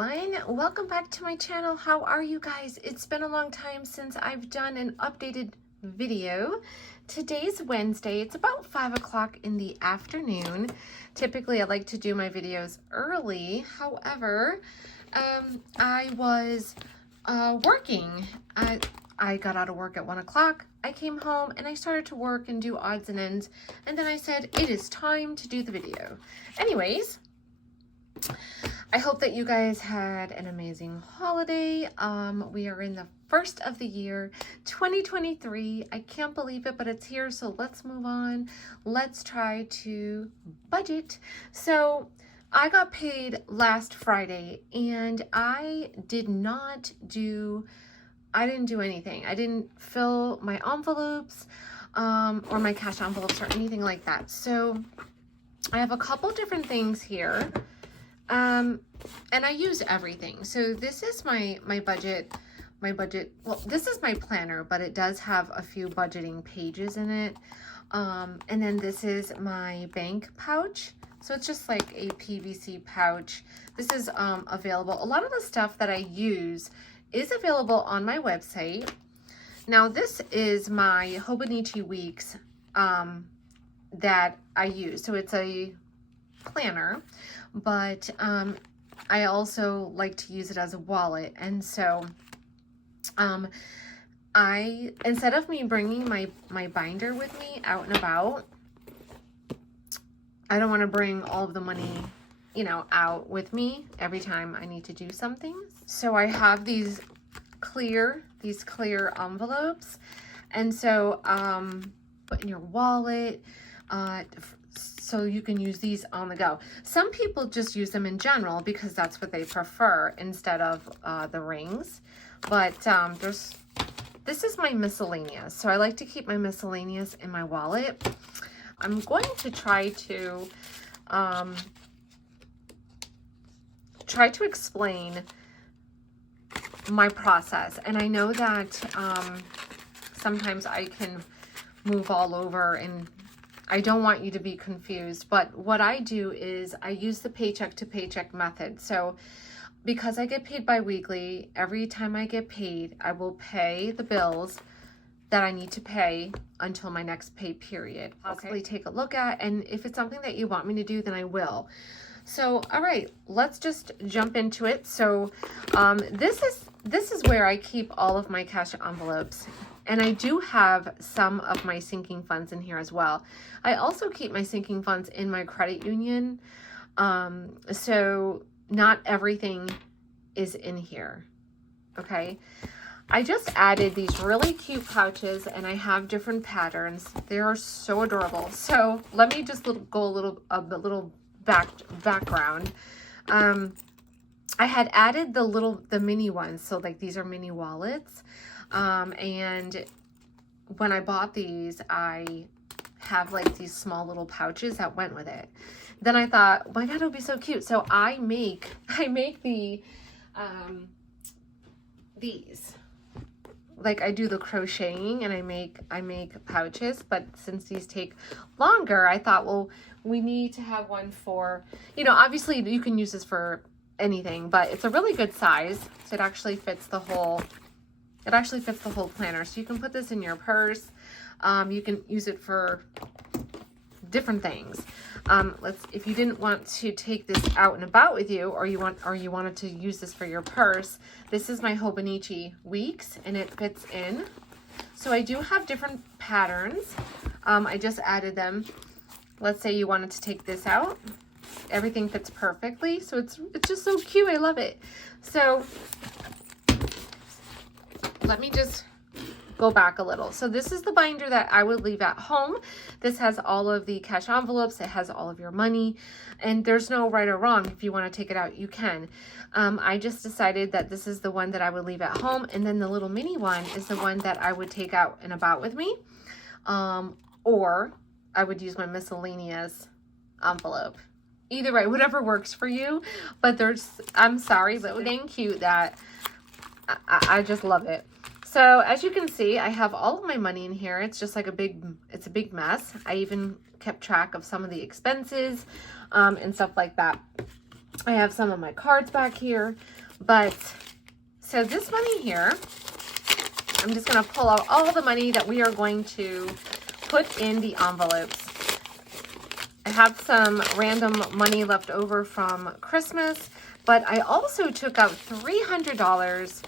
everyone, welcome back to my channel. How are you guys? It's been a long time since I've done an updated video. Today's Wednesday. It's about 5 o'clock in the afternoon. Typically I like to do my videos early. However, I was working. I got out of work at 1 o'clock. I came home and I started to work and do odds and ends, and then I said it is time to do the video. Anyways, I hope that you guys had an amazing holiday. We are in the first of the year, 2023. I can't believe it, but it's here, so let's move on. Let's try to budget. So I got paid last Friday and I didn't do anything. I didn't fill my envelopes or my cash envelopes or anything like that. So I have a couple different things here. And I use everything. So this is my budget. Well, this is my planner, but it does have a few budgeting pages in it. And then this is my bank pouch. So it's just like a PVC pouch. This is available. A lot of the stuff that I use is available on my website. Now this is my Hobonichi Weeks that I use. So it's a planner, but I also like to use it as a wallet. And so instead of me bringing my binder with me out and about, I don't want to bring all of the money, you know, out with me every time I need to do something. So I have these clear envelopes, and so put in your wallet, so you can use these on the go. Some people just use them in general because that's what they prefer instead of the rings. But this is my miscellaneous. So I like to keep my miscellaneous in my wallet. I'm going to try to explain my process. And I know that sometimes I can move all over, and I don't want you to be confused, but what I do is I use the paycheck to paycheck method. So because I get paid bi-weekly, every time I get paid, I will pay the bills that I need to pay until my next pay period. Possibly take a look at, and if it's something that you want me to do, then I will. So, all right, let's just jump into it. So this is where I keep all of my cash envelopes. And I do have some of my sinking funds in here as well. I also keep my sinking funds in my credit union. So not everything is in here, okay? I just added these really cute pouches, and I have different patterns. They are so adorable. So let me just go a little background. I had added the mini ones. So like these are mini wallets. And when I bought these, I have like these small little pouches that went with it. Then I thought, oh my God, it would be so cute. So I make the, these, like I do the crocheting and I make pouches, but since these take longer, I thought, well, we need to have one for, you know, obviously you can use this for anything, but it's a really good size. So it actually fits the whole planner. So you can put this in your purse. You can use it for different things. If you didn't want to take this out and about with you, or you wanted to use this for your purse, this is my Hobonichi Weeks, and it fits in. So I do have different patterns. I just added them. Let's say you wanted to take this out. Everything fits perfectly. So it's just so cute. I love it. So let me just go back a little. So this is the binder that I would leave at home. This has all of the cash envelopes. It has all of your money, and there's no right or wrong. If you want to take it out, you can. I just decided that this is the one that I would leave at home, and then the little mini one is the one that I would take out and about with me, or I would use my miscellaneous envelope. Either way, whatever works for you. But I'm sorry, but dang cute that I just love it. So as you can see, I have all of my money in here. It's just like a big mess. I even kept track of some of the expenses and stuff like that. I have some of my cards back here, but so this money here, I'm just going to pull out all the money that we are going to put in the envelopes. I have some random money left over from Christmas, but I also took out $300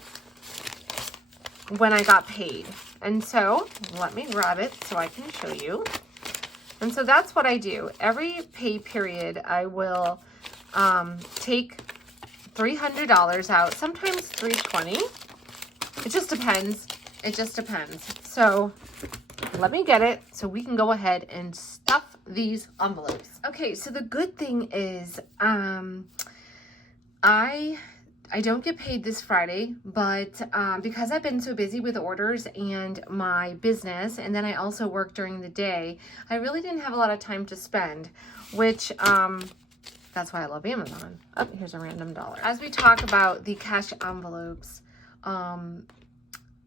when I got paid. And so let me grab it so I can show you. And so that's what I do. Every pay period, I will take $300 out, sometimes $320. It just depends. It just depends. So let me get it so we can go ahead and stuff these envelopes. Okay, so the good thing is I don't get paid this Friday, but because I've been so busy with orders and my business, and then I also work during the day, I really didn't have a lot of time to spend, which that's why I love Amazon. Oh, here's a random dollar. As we talk about the cash envelopes,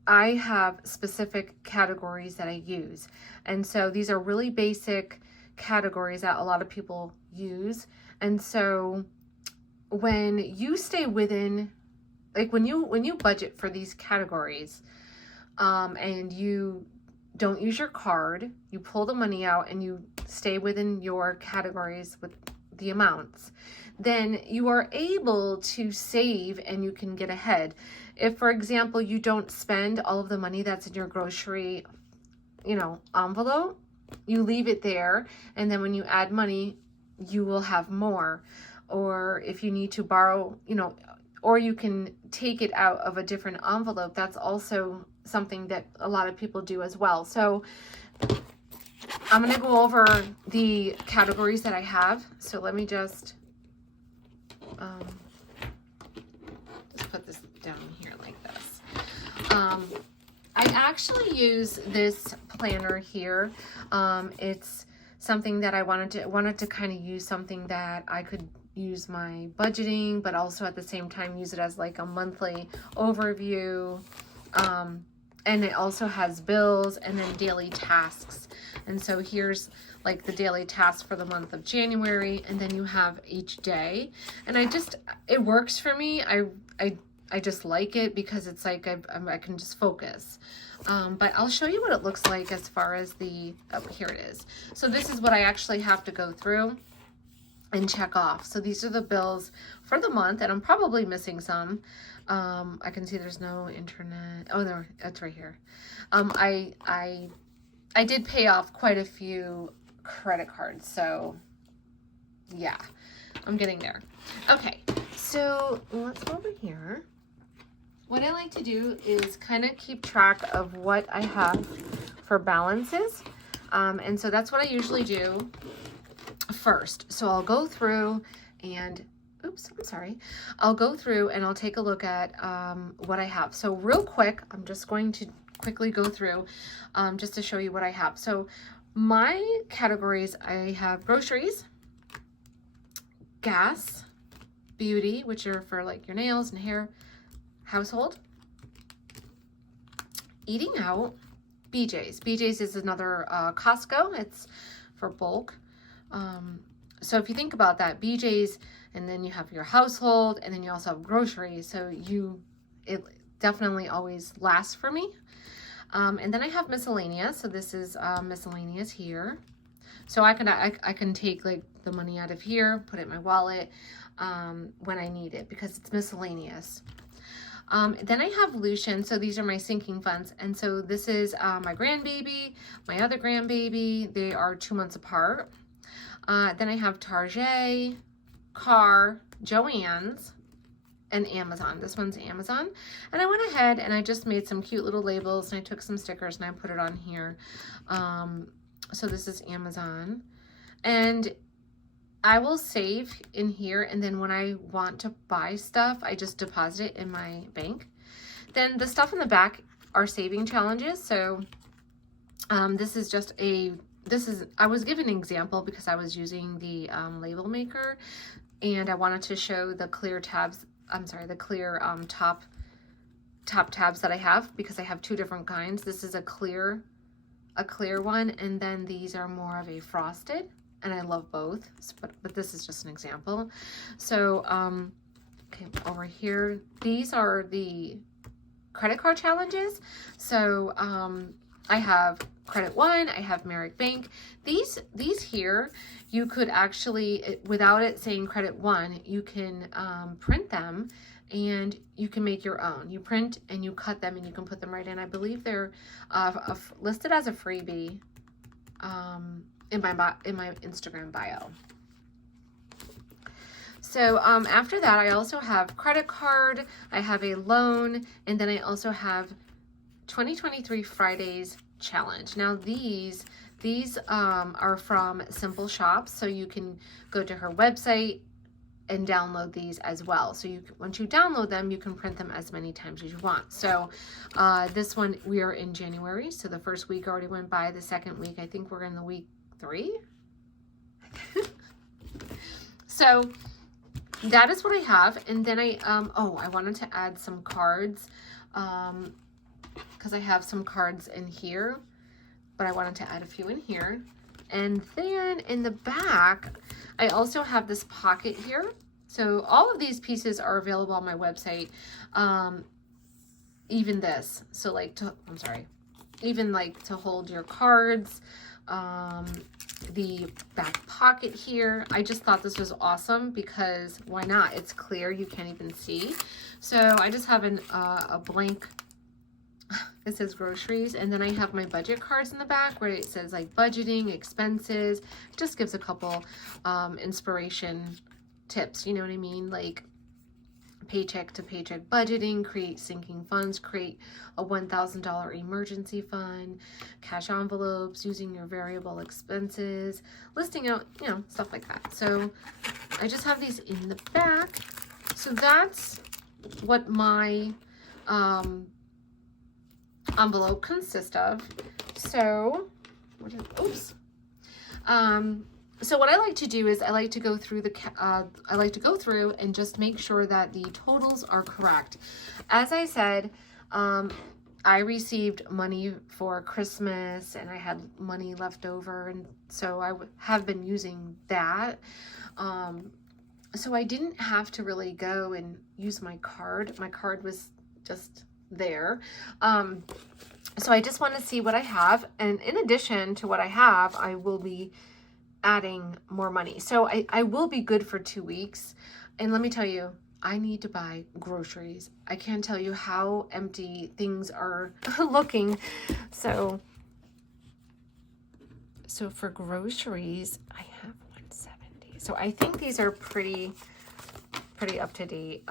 I have specific categories that I use. And so these are really basic categories that a lot of people use. And so when you stay within, like when you budget for these categories, and you don't use your card, you pull the money out and you stay within your categories with the amounts, then you are able to save and you can get ahead. If, for example, you don't spend all of the money that's in your grocery, envelope, you leave it there, and then when you add money, you will have more. Or if you need to borrow, or you can take it out of a different envelope. That's also something that a lot of people do as well. So I'm going to go over the categories that I have. So let me just put this down here like this. I actually use this planner here. It's something that I wanted to kind of use something that I could use my budgeting, but also at the same time use it as like a monthly overview. And it also has bills and then daily tasks. And so here's like the daily task for the month of January, and then you have each day. And it works for me. I just like it because it's like I can just focus. But I'll show you what it looks like as far as here it is. So this is what I actually have to go through and check off. So these are the bills for the month, and I'm probably missing some. I can see there's no internet. Oh, no, that's right here. I did pay off quite a few credit cards, so yeah, I'm getting there. Okay, so let's go over here. What I like to do is kind of keep track of what I have for balances. And so that's what I usually do first. So I'll go through and, I'll go through and I'll take a look at what I have. So real quick, I'm just going to quickly go through just to show you what I have. So my categories, I have groceries, gas, beauty, which are for like your nails and hair, household, eating out, BJ's. BJ's is another Costco. It's for bulk. So if you think about that, BJ's, and then you have your household, and then you also have groceries. So it definitely always lasts for me. And then I have miscellaneous. So this is miscellaneous here. So I can take like the money out of here, put it in my wallet when I need it, because it's miscellaneous. Then I have Lucian. So these are my sinking funds. And so this is my grandbaby, my other grandbaby. They are 2 months apart. Then I have Target, Car, Joann's, and Amazon. This one's Amazon. And I went ahead and I just made some cute little labels, and I took some stickers and I put it on here. So this is Amazon. And I will save in here, and then when I want to buy stuff, I just deposit it in my bank. Then the stuff in the back are saving challenges. So this is just I was given an example because I was using the label maker, and I wanted to show the clear tabs. I'm sorry, the clear top tabs that I have, because I have two different kinds. This is a clear one, and then these are more of a frosted. and I love both, but this is just an example. So, okay, over here, these are the credit card challenges. So, I have Credit One, I have Merrick Bank. These here, you could actually, without it saying Credit One, you can print them and you can make your own. You print and you cut them and you can put them right in. I believe they're listed as a freebie in my Instagram bio. So after that, I also have credit card, I have a loan, and then I also have 2023 Fridays challenge. Now these are from Simple Shops, so you can go to her website and download these as well. So once you download them, you can print them as many times as you want. So this one, we are in January, so the first week already went by. The second week, I think we're in the week 3. So that is what I have. And then I wanted to add some cards because I have some cards in here, but I wanted to add a few in here. And then in the back, I also have this pocket here. So all of these pieces are available on my website. Even this. So like even like to hold your cards. The back pocket here. I just thought this was awesome because why not? It's clear, you can't even see. So I just have a blank, it says groceries, and then I have my budget cards in the back where it says like budgeting, expenses. It just gives a couple inspiration tips, you know what I mean? Like paycheck to paycheck budgeting, create sinking funds, create a $1,000 emergency fund, cash envelopes, using your variable expenses, listing out, you know, stuff like that. So I just have these in the back. So that's what my envelope consists of. So, oops. So what I like to do is I like to go through and just make sure that the totals are correct. As I said, I received money for Christmas and I had money left over, and so I have been using that. So I didn't have to really go and use my card. My card was just there. So I just want to see what I have, and in addition to what I have, I will be adding more money. So I will be good for 2 weeks. And let me tell you, I need to buy groceries. I can't tell you how empty things are looking. So for groceries, I have 170. So I think these are pretty up to date.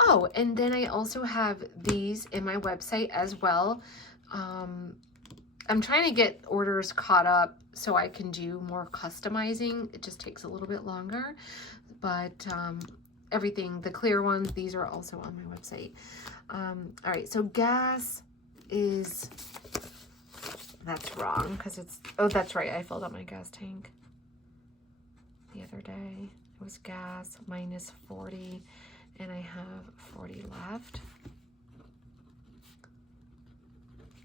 Oh, and then I also have these in my website as well. I'm trying to get orders caught up so I can do more customizing. It just takes a little bit longer, but everything, the clear ones, these are also on my website. All right, so gas is, that's wrong because it's, oh, that's right. I filled up my gas tank the other day. It was gas minus 40 and I have 40 left.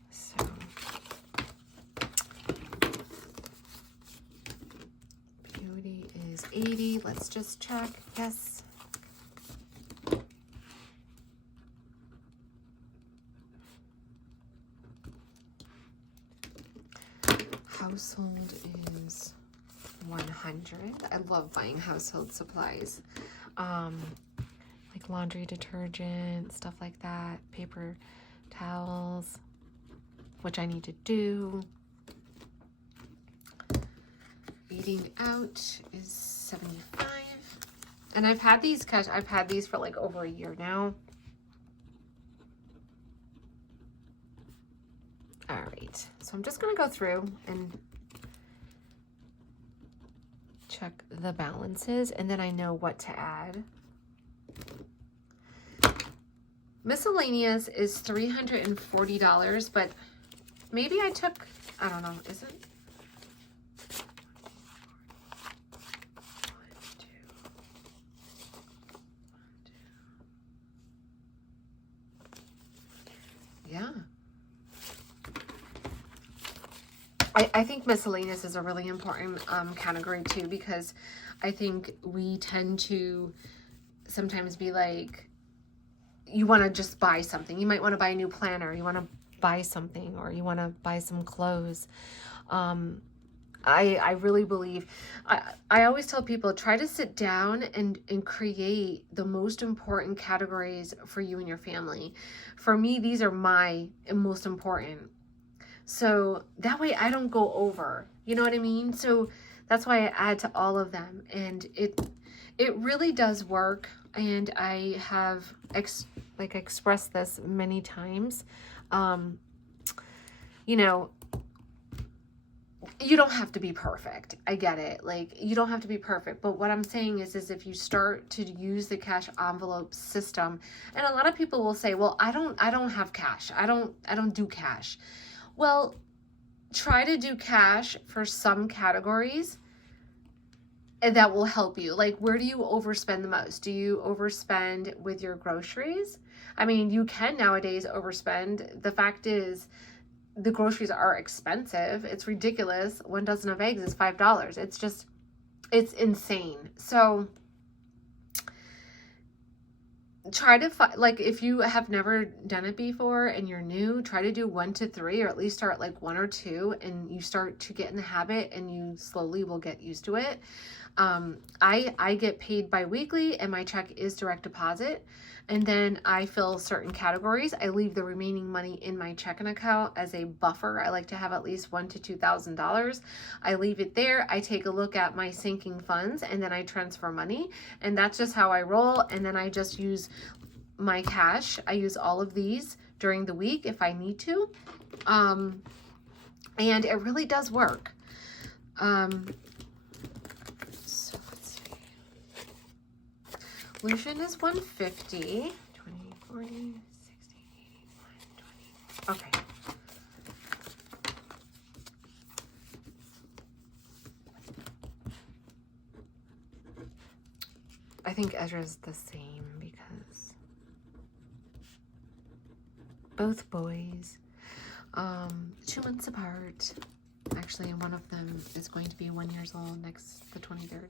So beauty is 80. Let's just check. Yes. Household is 100. I love buying household supplies. Like laundry detergent, stuff like that, paper towels, which I need to do. Eating out is 75. And I've had these for like over a year now. All right, so I'm just gonna go through and check the balances, and then I know what to add. Miscellaneous is $340, but maybe I took, I don't know, is it? Yeah. I think miscellaneous is a really important category too, because I think we tend to sometimes be like, you want to just buy something. You might want to buy a new planner. You want to buy something, or you want to buy some clothes. I really believe, I always tell people, try to sit down and create the most important categories for you and your family. For me, these are my most important. So that way I don't go over, you know what I mean? So that's why I add to all of them, and it really does work. And I have expressed this many times. You know, you don't have to be perfect. I get it. Like, you don't have to be perfect. But what I'm saying is if you start to use the cash envelope system, and a lot of people will say, well, I don't have cash. I don't do cash. Well, try to do cash for some categories, and that will help you. Like, where do you overspend the most? Do you overspend with your groceries? I mean, you can nowadays overspend. The fact is, the groceries are expensive. It's ridiculous. 1 dozen of eggs is $5. It's insane. So try to find, like, if you have never done it before and you're new, try to do 1 to 3, or at least start like 1 or 2, and you start to get in the habit, and you slowly will get used to it. I get paid bi-weekly, and my check is direct deposit. And then I fill certain categories. I leave the remaining money in my checking account as a buffer. I like to have at least $1,000 to $2,000. I leave it there. I take a look at my sinking funds, and then I transfer money. And that's just how I roll. And then I just use my cash. I use all of these during the week if I need to. And it really does work. Solution is 150, 20, 40, 60, 80, 120. Okay. I think Ezra's the same because both boys, 2 months apart. Actually, one of them is going to be 1 year old next, the 23rd.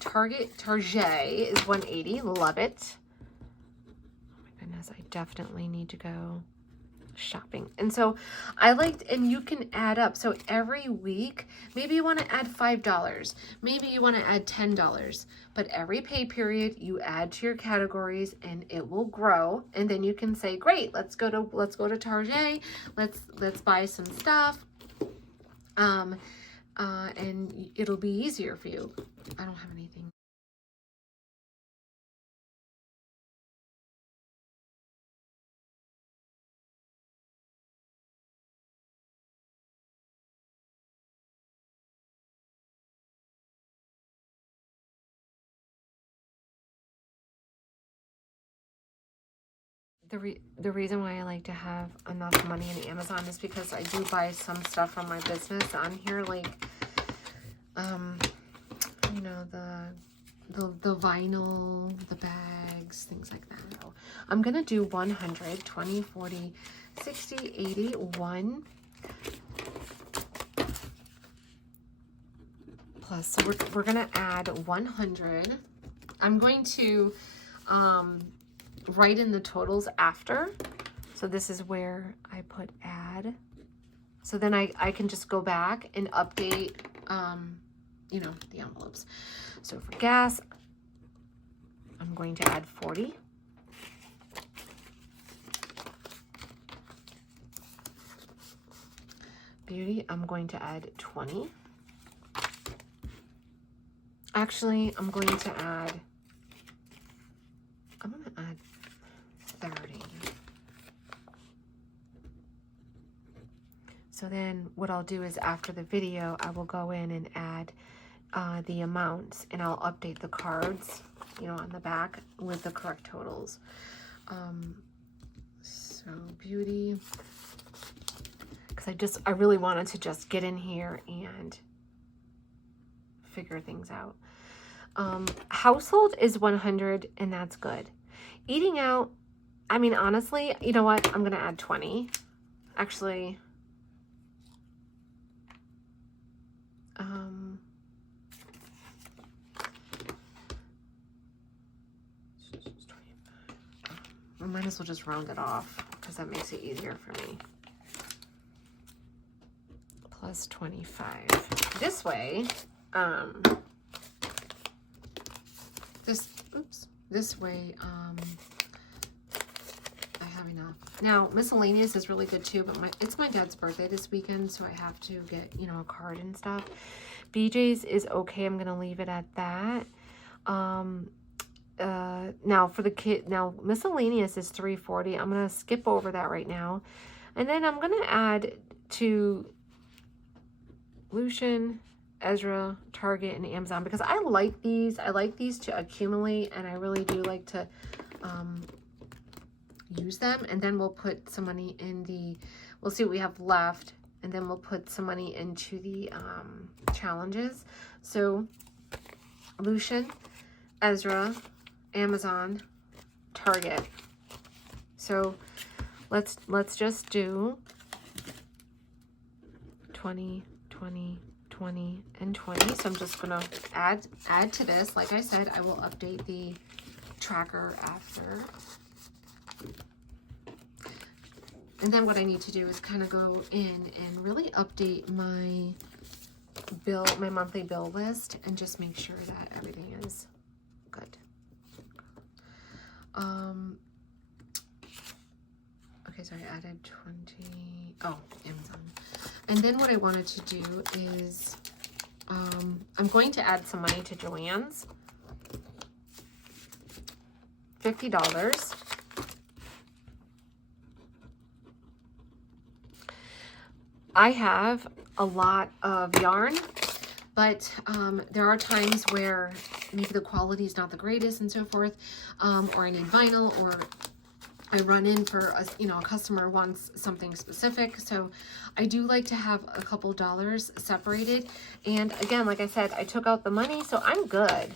Target is 180. Love it. Oh my goodness, I definitely need to go shopping. And so I liked, and you can add up. So every week, maybe you want to add $5. Maybe you want to add $10. But every pay period, you add to your categories, and it will grow. And then you can say, great, let's go to Target. Let's buy some stuff. And it'll be easier for you. I don't have anything. The reason why I like to have enough money in Amazon is because I do buy some stuff from my business on here, like, you know, the vinyl, the bags, things like that. So I'm gonna do 100, 20, 40, 60, 80, 1. Plus, so we're gonna add 100. I'm going to write in the totals after. So this is where I put add. So then I can just go back and update, you know, the envelopes. So for gas, I'm going to add 40. Beauty, I'm going to add 20. Actually, I'm going to add 30. So then what I'll do is after the video, I will go in and add the amounts, and I'll update the cards, you know, on the back with the correct totals. So beauty, because I really wanted to just get in here and figure things out. Household is 100, and that's good. Eating out, I mean, honestly, you know what? I'm going to add 20. Actually, I might as well just round it off because that makes it easier for me. Plus 25. This way, this way, I have enough. Now, miscellaneous is really good too, but it's my dad's birthday this weekend, so I have to get, you know, a card and stuff. BJ's is okay. I'm gonna leave it at that. Now for the kid, now miscellaneous is $3.40. I'm gonna skip over that right now, and then I'm gonna add to Lucian, Ezra, Target, and Amazon because I like these. I like these to accumulate, and I really do like to use them. And then we'll put some money in the, we'll see what we have left, and then we'll put some money into the challenges. So Lucian, Ezra, Amazon, Target. So let's just do 20, 20, 20, and 20. So I'm just gonna add to this. Like I said, I will update the tracker after. And then what I need to do is kind of go in and really update my bill, my monthly bill list, and just make sure that everything is good. Okay, so I added 20, oh, Amazon. And then what I wanted to do is, I'm going to add some money to Joann's. $50. I have a lot of yarn, but there are times where maybe the quality is not the greatest and so forth, or I need vinyl, or I run in for a, you know, a customer wants something specific. So I do like to have a couple dollars separated. And again, like I said, I took out the money, so I'm good.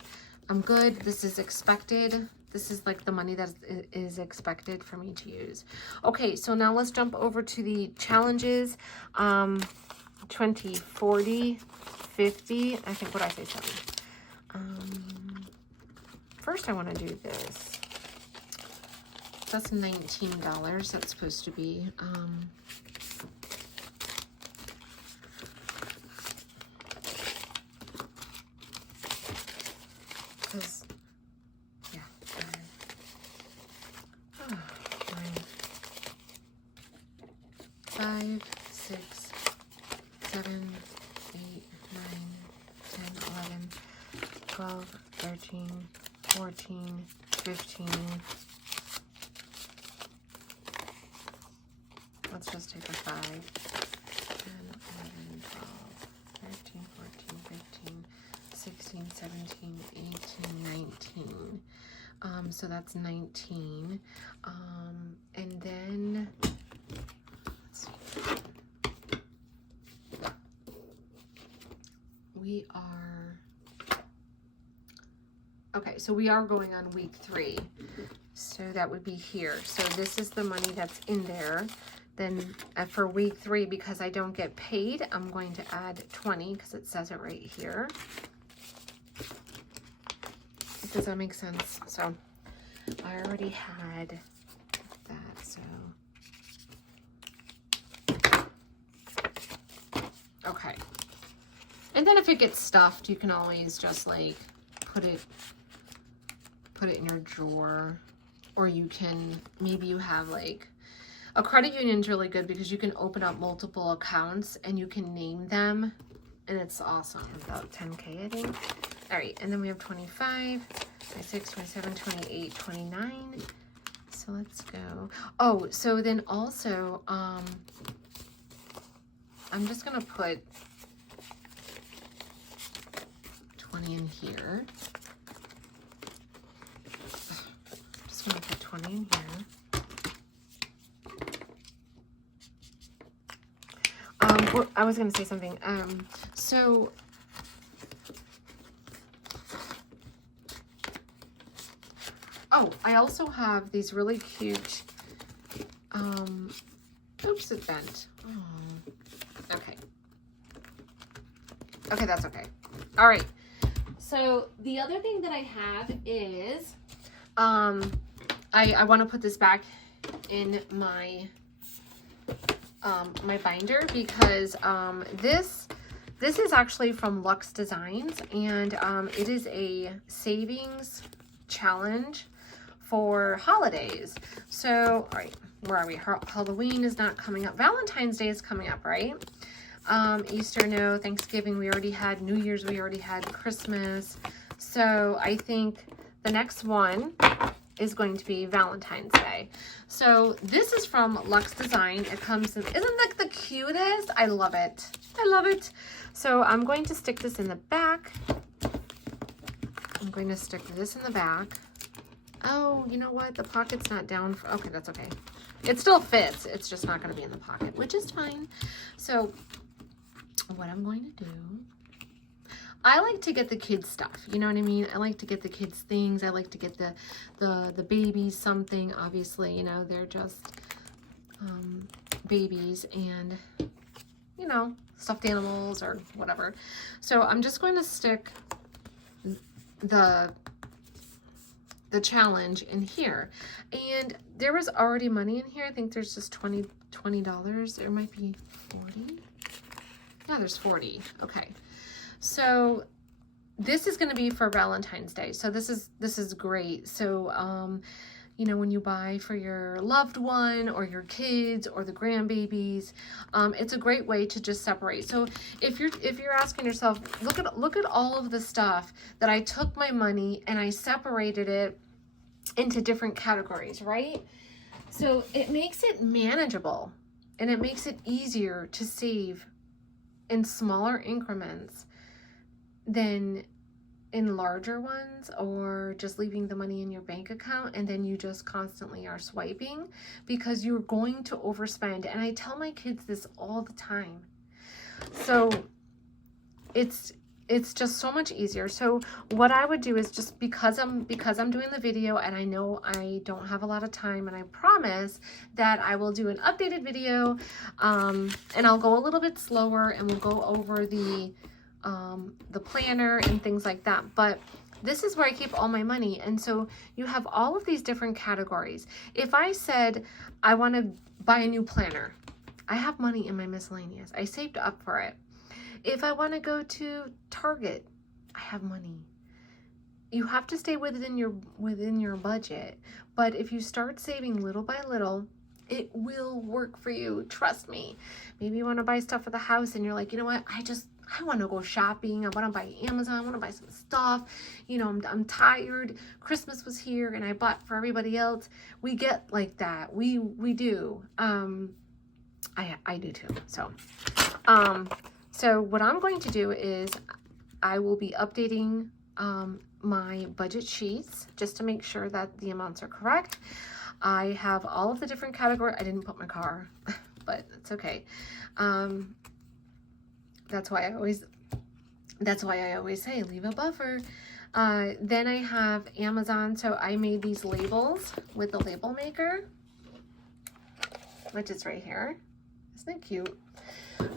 I'm good. This is expected. This is like the money that is expected for me to use. Okay, so now let's jump over to the challenges. 20, 40, 50. I think, what did I say, 7? First I want to do this. That's $19. That's supposed to be. Because, yeah. 5, 6, 7, 8, 9, 10, 11, 12, 13, 14, 15. Let's just take a 5, 10, 11, 12, 13, 14, 15, 16, 17, 18, 19. So that's 19. And then, let's see. We are, okay, so we are going on week 3. So that would be here. So this is the money that's in there. Then for week 3, because I don't get paid, I'm going to add 20 because it says it right here. Does that make sense? So I already had that, so. Okay. And then if it gets stuffed, you can always just like put it in your drawer, or you can, maybe you have like, a credit union is really good because you can open up multiple accounts and you can name them, and it's awesome. About 10K, I think. All right, and then we have 25, 26, 27, 28, 29. So let's go. Oh, so then also, I'm just gonna put 20 in here. Just gonna put 20 in here. I was going to say something. So oh, I also have these really cute, oops, it bent. Oh, okay. Okay, that's okay. All right. So the other thing that I have is, I want to put this back in my my binder because this is actually from Luxe Designs, and it is a savings challenge for holidays. So, all right, where are we? Halloween is not coming up. Valentine's Day is coming up, right? Easter, no. Thanksgiving, we already had. New Year's, we already had. Christmas. So I think the next one is going to be Valentine's Day. So this is from Luxe Design. It comes in, isn't that the cutest? I love it. I love it. So I'm going to stick this in the back. I'm going to stick this in the back. Oh, you know what? The pocket's not down. Okay, that's okay. It still fits. It's just not going to be in the pocket, which is fine. So what I'm going to do, I like to get the kids stuff. You know what I mean? I like to get the kids things. I like to get the babies something. Obviously, you know, they're just babies and, you know, stuffed animals or whatever. So I'm just going to stick the challenge in here, and there was already money in here. I think there's just $20. There might be 40. Yeah, there's 40. Okay, so this is going to be for Valentine's Day. So this is great. So you know, when you buy for your loved one or your kids or the grandbabies, it's a great way to just separate. So if you're asking yourself, look at all of the stuff that I took my money and I separated it into different categories, right? So it makes it manageable, and it makes it easier to save in smaller increments than in larger ones, or just leaving the money in your bank account and then you just constantly are swiping, because you're going to overspend. And I tell my kids this all the time. So it's just so much easier. So what I would do is, just because I'm doing the video and I know I don't have a lot of time, and I promise that I will do an updated video, and I'll go a little bit slower and we'll go over the planner and things like that. But this is where I keep all my money. And so you have all of these different categories. If I said I want to buy a new planner, I have money in my miscellaneous. I saved up for it. If I want to go to Target, I have money. You have to stay within your budget. But if you start saving little by little, it will work for you. Trust me. Maybe you want to buy stuff for the house and you're like, you know what? I want to go shopping. I want to buy Amazon. I want to buy some stuff. You know, I'm tired. Christmas was here and I bought for everybody else. We get like that. We do. I do too. So what I'm going to do is I will be updating my budget sheets just to make sure that the amounts are correct. I have all of the different categories. I didn't put my car, but it's okay. That's why I always say leave a buffer. Then I have Amazon. So I made these labels with the label maker, which is right here. Isn't it cute?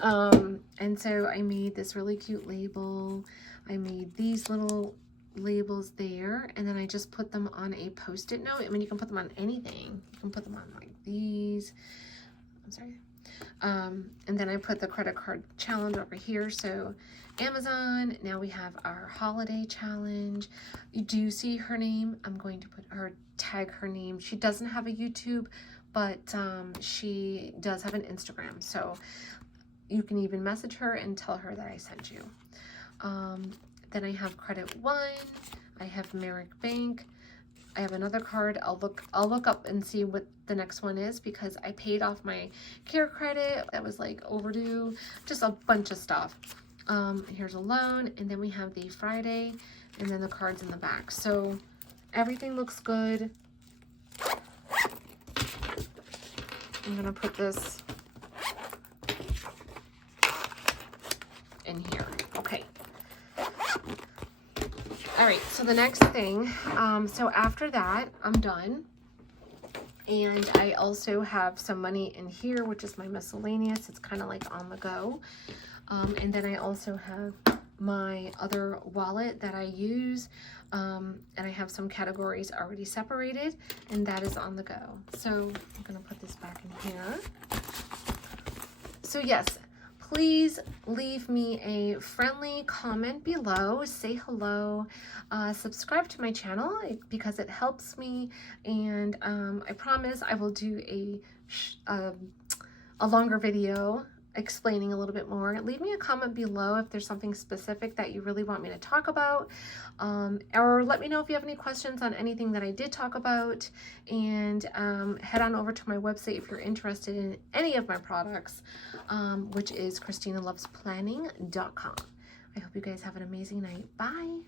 And so I made this really cute label. I made these little labels there, and then I just put them on a post-it note. I mean, you can put them on anything. You can put them on like these. I'm sorry. And then I put the credit card challenge over here. So Amazon, now we have our holiday challenge. You do see her name. I'm going to tag her name. She doesn't have a YouTube, but she does have an Instagram. So you can even message her and tell her that I sent you. Then I have Credit One. I have Merrick Bank. I have another card. I'll look up and see what the next one is, because I paid off my care credit that was like overdue. Just a bunch of stuff. Here's a loan, and then we have the Friday, and then the cards in the back. So everything looks good. I'm gonna put this in here. Okay. All right, so the next thing, so after that, I'm done. And I also have some money in here, which is my miscellaneous. It's kind of like on the go. And then I also have my other wallet that I use, and I have some categories already separated, and that is on the go. So I'm gonna put this back in here. So yes, please leave me a friendly comment below, say hello, subscribe to my channel because it helps me, and I promise I will do a longer video explaining a little bit more. Leave me a comment below if there's something specific that you really want me to talk about, or let me know if you have any questions on anything that I did talk about, and head on over to my website if you're interested in any of my products, which is ChristinaLovesPlanning.com. I hope you guys have an amazing night. Bye.